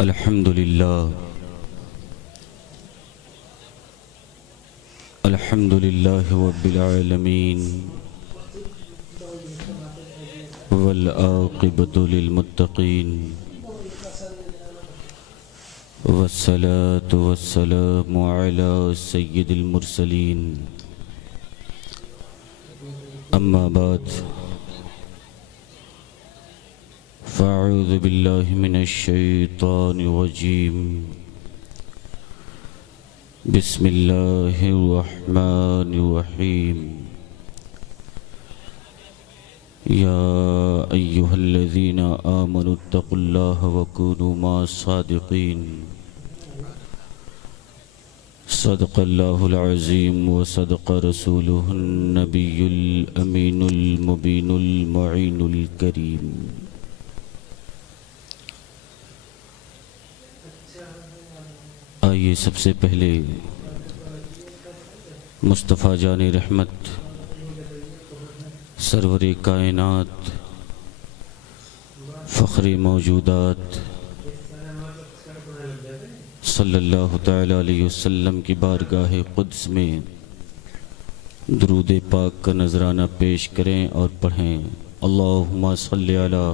الحمد لله رب العالمين والعاقبة للمتقين والصلاة والسلام على سيد المرسلين أما بعد فأعوذ بالله من الشيطان الرجيم بسم الله الرحمن الرحيم يا أيها الذين آمنوا اتقوا الله وكونوا مع الصادقين صدق الله العظيم وصدق رسوله النبي الأمين المبين المعين الكريم آئیے سب سے پہلے مصطفیٰ جان رحمت سرور کائنات فخر موجودات صلی اللہ تعالی علیہ وسلم کی بارگاہ قدس میں درود پاک کا نذرانہ پیش کریں اور پڑھیں اللہم صلی علی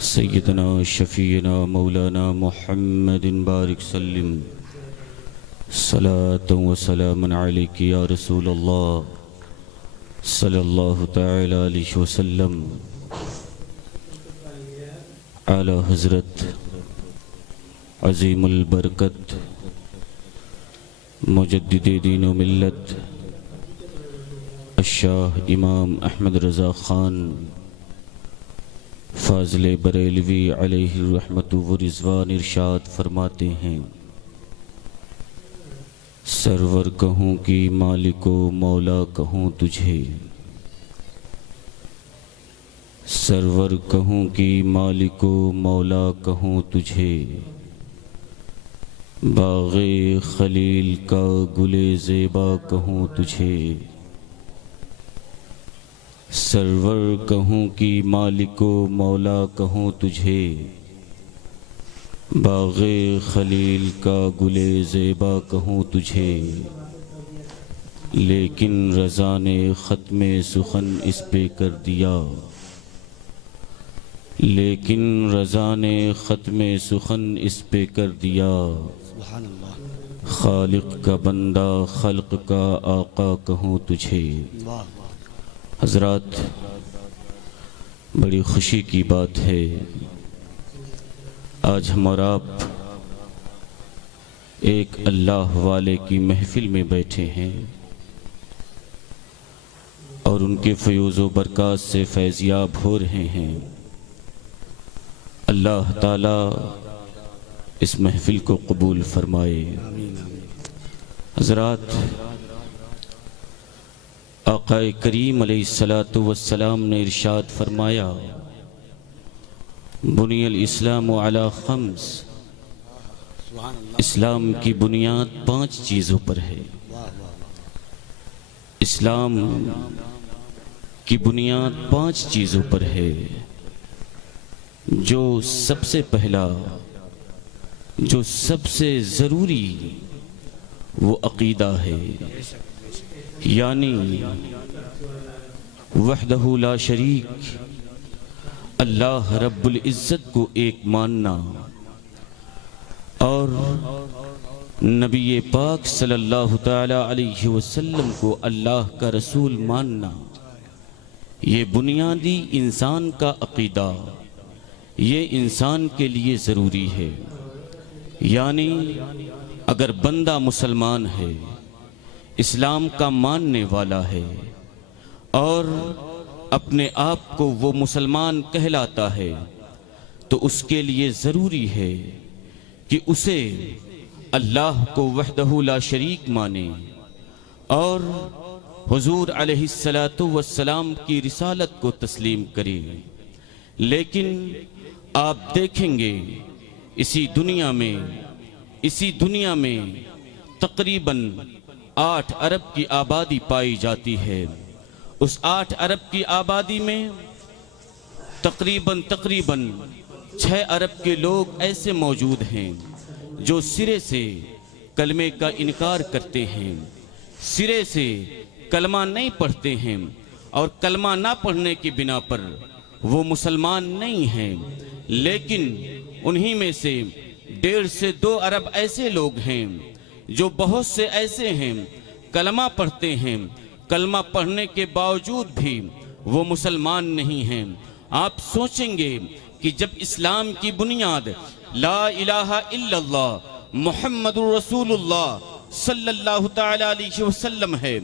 سیدنا شفیعنا مولانا محمد بارک سلم صلاة و سلام علیک یا رسول اللہ صلی اللہ تعالی علیہ وسلم اعلی حضرت عظیم البرکت مجدد دین و ملت الشاہ امام احمد رضا خان فاضل بریلوی علیہ الرحمت و رضوان ارشاد فرماتے ہیں سرور کہوں کی مالک و مولا کہوں تجھے سرور کہوں کی مالک و مولا کہوں تجھے باغ خلیل کا گل زیبا کہوں تجھے سرور کہوں کی مالک و مولا کہوں تجھے باغ خلیل کا گل زیبا کہوں تجھے لیکن رضا نے ختم سخن اس پہ کر دیا لیکن رضا نے ختم سخن اس پہ کر دیا خالق کا بندہ خلق کا آقا کہوں تجھے حضرات بڑی خوشی کی بات ہے آج ہم اور آپ ایک اللہ والے کی محفل میں بیٹھے ہیں اور ان کے فیوز و برکات سے فیضیاب ہو رہے ہیں اللہ تعالی اس محفل کو قبول فرمائے حضرات آقا کریم علیہ السلام نے ارشاد فرمایا بنی الاسلام علی خمس اسلام کی بنیاد 5 چیزوں پر ہے اسلام کی بنیاد 5 چیزوں پر ہے جو سب سے پہلا جو سب سے ضروری وہ عقیدہ ہے یعنی وحدہ لا شریک اللہ رب العزت کو ایک ماننا اور نبی پاک صلی اللہ تعالی علیہ وسلم کو اللہ کا رسول ماننا یہ بنیادی انسان کا عقیدہ یہ انسان کے لیے ضروری ہے یعنی اگر بندہ مسلمان ہے اسلام کا ماننے والا ہے اور اپنے آپ کو وہ مسلمان کہلاتا ہے تو اس کے لیے ضروری ہے کہ اسے اللہ کو وحدہ لا شریک مانے اور حضور علیہ السلام کی رسالت کو تسلیم کرے لیکن آپ دیکھیں گے اسی دنیا میں تقریباً 8 ارب کی آبادی پائی جاتی ہے اس 8 ارب کی آبادی میں تقریباً 6 ارب کے لوگ ایسے موجود ہیں جو سرے سے کلمے کا انکار کرتے ہیں، سرے سے کلمہ نہیں پڑھتے ہیں، اور کلمہ نہ پڑھنے کی بنا پر وہ مسلمان نہیں ہیں۔ لیکن انہی میں سے 1.5 سے 2 ارب ایسے لوگ ہیں جو بہت سے ایسے ہیں کلمہ پڑھتے ہیں، کلمہ پڑھنے کے باوجود بھی وہ مسلمان نہیں ہیں۔ آپ سوچیں گے کہ جب اسلام کی بنیاد لا الہ الا اللہ محمد رسول اللہ صلی اللہ تعالی علیہ وسلم ہے،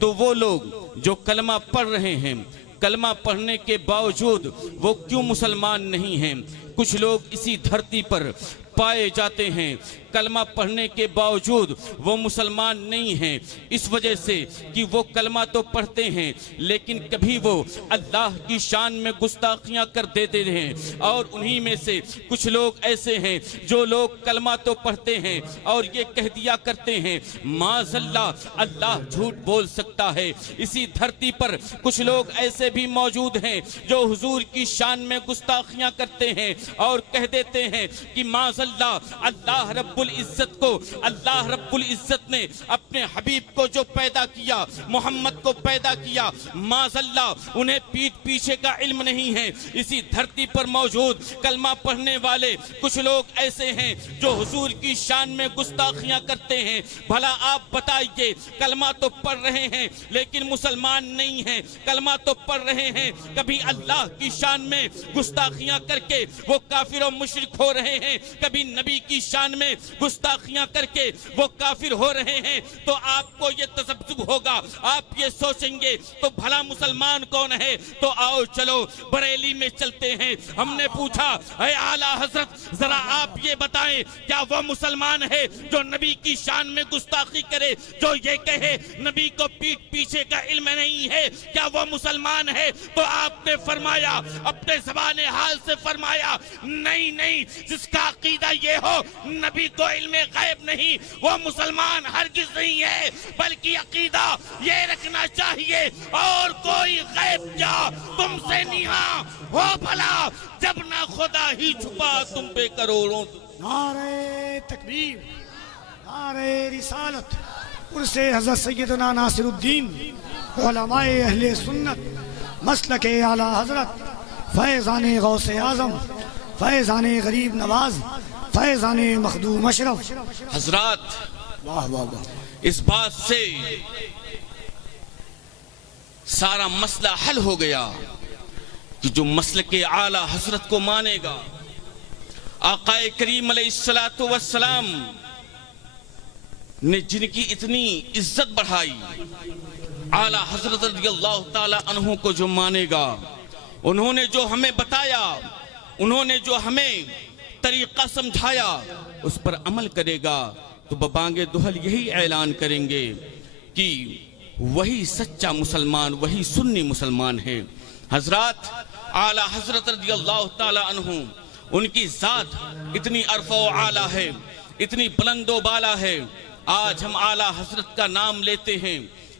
تو وہ لوگ جو کلمہ پڑھ رہے ہیں، کلمہ پڑھنے کے باوجود وہ کیوں مسلمان نہیں ہیں؟ کچھ لوگ اسی دھرتی پر پائے جاتے ہیں، کلمہ پڑھنے کے باوجود وہ مسلمان نہیں ہیں، اس وجہ سے کہ وہ کلمہ تو پڑھتے ہیں لیکن کبھی وہ اللہ کی شان میں گستاخیاں کر دیتے ہیں۔ اور انہی میں سے کچھ لوگ ایسے ہیں جو لوگ کلمہ تو پڑھتے ہیں اور یہ کہہ دیا کرتے ہیں معاذ اللہ، اللہ جھوٹ بول سکتا ہے۔ اسی دھرتی پر کچھ لوگ ایسے بھی موجود ہیں جو حضور کی شان میں گستاخیاں کرتے ہیں اور کہہ دیتے ہیں کہ معاذ اللہ، اللہ رب العزت کو، اللہ رب العزت نے اپنے حبیب کو جو پیدا کیا، محمد کو پیدا کیا، معاذ اللہ انہیں پیٹھ پیچھے کا علم نہیں ہے۔ اسی دھرتی پر موجود کلمہ پڑھنے والے کچھ لوگ ایسے ہیں جو حضور کی شان میں گستاخیاں کرتے ہیں۔ بھلا آپ بتائیے، کلمہ تو پڑھ رہے ہیں لیکن مسلمان نہیں ہیں، کلمہ تو پڑھ رہے ہیں، کبھی اللہ کی شان میں گستاخیاں کر کے وہ کافر و مشرک ہو رہے ہیں، کبھی نبی کی شان میں گستاخیاں کر کے وہ کافر ہو رہے ہیں، تو آپ کو یہ تذبذب ہوگا، آپ یہ سوچیں گے تو بھلا مسلمان کون ہے؟ تو آؤ چلو بریلی میں چلتے ہیں۔ ہم نے پوچھا اے اعلیٰ حضرت ذرا آپ یہ بتائیں کیا وہ مسلمان ہے جو نبی کی شان میں گستاخی کرے، جو یہ کہے نبی کو پیٹھ پیچھے کا علم نہیں ہے، کیا وہ مسلمان ہے؟ تو آپ نے فرمایا، اپنے زبان حال سے فرمایا نہیں نہیں، جس کا عقیدہ یہ ہو نبی کو علم غیب نہیں وہ مسلمان ہرگز نہیں ہے، بلکہ عقیدہ یہ رکھنا چاہیے اور کوئی غیب کیا تم سے نہاں ہو بھلا جب نہ خدا ہی چھپا تم پہ کروڑوں۔ نعرہ تکبیر، نعرہ رسالت، عرص حضرت سیدنا ناصر الدین، علماء اہل سنت، مسلک اعلیٰ حضرت، فیضان غوث اعظم، فیضان غریب نواز، فیضان مخدوم اشرف۔ حضرات، واہ واہ واہ، اس بات سے سارا مسئلہ حل ہو گیا کہ جو مسلک اعلیٰ حضرت کو مانے گا، آقا کریم علیہ السلام نے جن کی اتنی عزت بڑھائی، اعلیٰ حضرت رضی اللہ تعالی عنہ کو جو مانے گا، انہوں نے جو ہمیں بتایا، انہوں نے جو ہمیں طریقہ سمجھایا، اس پر عمل کرے گا تو ببانگ دہل یہی اعلان کریں گے کہ وہی سچا مسلمان، وہی سنی مسلمان ہے۔ حضرات، اعلیٰ حضرت رضی اللہ تعالی عنہ، ان کی ذات اتنی عرفہ و اعلیٰ ہے، اتنی بلند و بالا ہے۔ آج ہم اعلیٰ حضرت کا نام لیتے ہیں،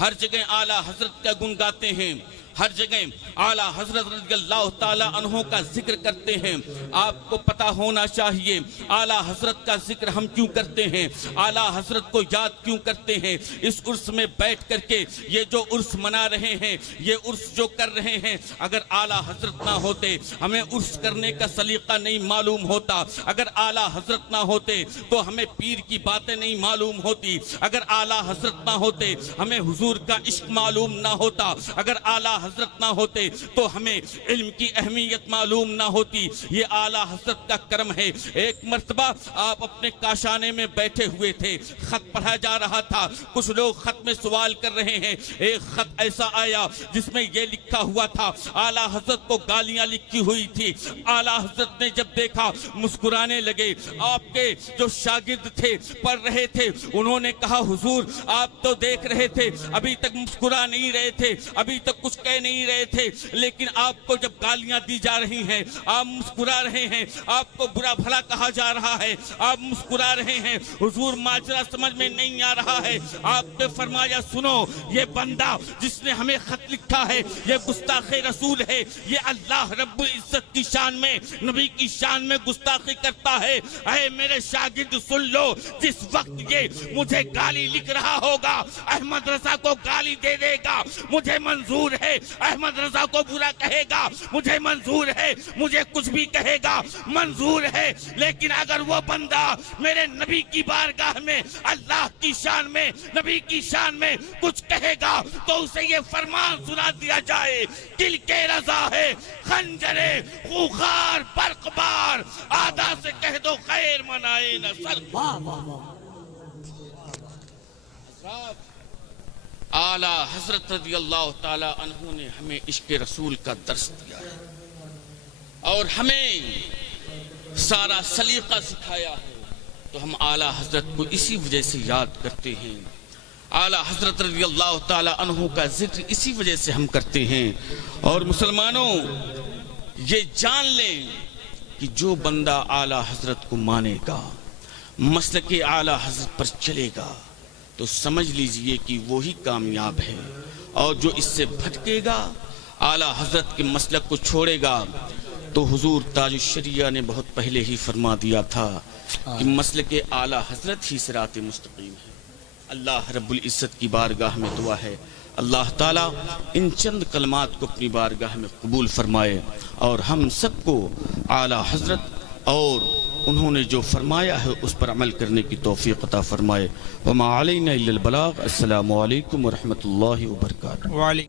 ہر جگہ اعلیٰ حضرت کا گن گاتے ہیں، ہر جگہ اعلیٰ حضرت رضی اللہ تعالی عنہ کا ذکر کرتے ہیں۔ آپ کو پتا ہونا چاہیے اعلیٰ حضرت کا ذکر ہم کیوں کرتے ہیں، اعلیٰ حضرت کو یاد کیوں کرتے ہیں۔ اس عرس میں بیٹھ کر کے یہ جو عرس منا رہے ہیں، یہ عرس جو کر رہے ہیں، اگر اعلیٰ حضرت نہ ہوتے ہمیں عرس کرنے کا سلیقہ نہیں معلوم ہوتا، اگر اعلیٰ حضرت نہ ہوتے تو ہمیں پیر کی باتیں نہیں معلوم ہوتی، اگر اعلیٰ حضرت نہ ہوتے ہمیں حضور کا عشق معلوم نہ ہوتا، اگر اعلیٰ حضرت نہ ہوتے تو ہمیں علم کی اہمیت معلوم نہ ہوتی۔ یہ اعلیٰ حضرت کا کرم ہے۔ ایک مرتبہ آپ اپنے کاشانے میں بیٹھے ہوئے تھے، خط پڑھا جا رہا تھا، کچھ لوگ خط میں سوال کر رہے ہیں۔ ایک خط ایسا آیا جس میں یہ لکھا ہوا تھا، اعلیٰ حضرت کو گالیاں لکھی ہوئی تھی۔ اعلیٰ حضرت نے جب دیکھا مسکرانے لگے۔ آپ کے جو شاگرد تھے، پڑھ رہے تھے، انہوں نے کہا حضور آپ تو دیکھ رہے تھے، ابھی تک مسکرا نہیں رہے تھے، ابھی تک کچھ کہہ کہہ نہیں رہے تھے، لیکن آپ کو جب گالیاں دی جا رہی ہیں آپ مسکرا رہے ہیں، آپ کو برا بھلا کہا جا رہا ہے آپ مسکرا رہے ہیں، حضور ماجرا سمجھ میں نہیں آ رہا ہے۔ آپ نے فرمایا سنو، یہ بندہ جس نے ہمیں خط لکھا ہے یہ گستاخ رسول ہے، یہ اللہ رب العزت کی شان میں، نبی کی شان میں گستاخی کرتا ہے۔ اے میرے شاگرد سن لو، جس وقت یہ مجھے گالی لکھ رہا ہوگا، احمد رضا کو گالی دے دے گا، مجھے منظور ہے، احمد رضا کو برا کہے گا مجھے منظور ہے، مجھے کچھ بھی کہے گا منظور ہے، لیکن اگر وہ بندہ میرے نبی کی بارگاہ میں، اللہ کی شان میں، نبی کی شان میں کچھ کہے گا تو اسے یہ فرمان سنا دیا جائے، دل کے رضا ہے خنجر خوخار برق بار، آدھا سے کہہ دو خیر منائے نہ سر۔ اعلیٰ حضرت رضی اللہ تعالی عنہ نے ہمیں عشق رسول کا درس دیا ہے اور ہمیں سارا سلیقہ سکھایا ہے، تو ہم اعلیٰ حضرت کو اسی وجہ سے یاد کرتے ہیں، اعلیٰ حضرت رضی اللہ تعالی عنہ کا ذکر اسی وجہ سے ہم کرتے ہیں۔ اور مسلمانوں یہ جان لیں کہ جو بندہ اعلیٰ حضرت کو مانے گا، مسلک اعلیٰ حضرت پر چلے گا، تو سمجھ لیجئے کہ وہی کامیاب ہے، اور جو اس سے بھٹکے گا، اعلیٰ حضرت کے مسلک کو چھوڑے گا، تو حضور تاج الشریعہ نے بہت پہلے ہی فرما دیا تھا کہ مسلک اعلیٰ حضرت ہی صراط مستقیم ہے۔ اللہ رب العزت کی بارگاہ میں دعا ہے اللہ تعالیٰ ان چند کلمات کو اپنی بارگاہ میں قبول فرمائے، اور ہم سب کو اعلیٰ حضرت اور انہوں نے جو فرمایا ہے اس پر عمل کرنے کی توفیق عطا فرمائے۔ وما علینا الا البلاغ۔ السلام علیکم ورحمۃ اللہ وبرکاتہ۔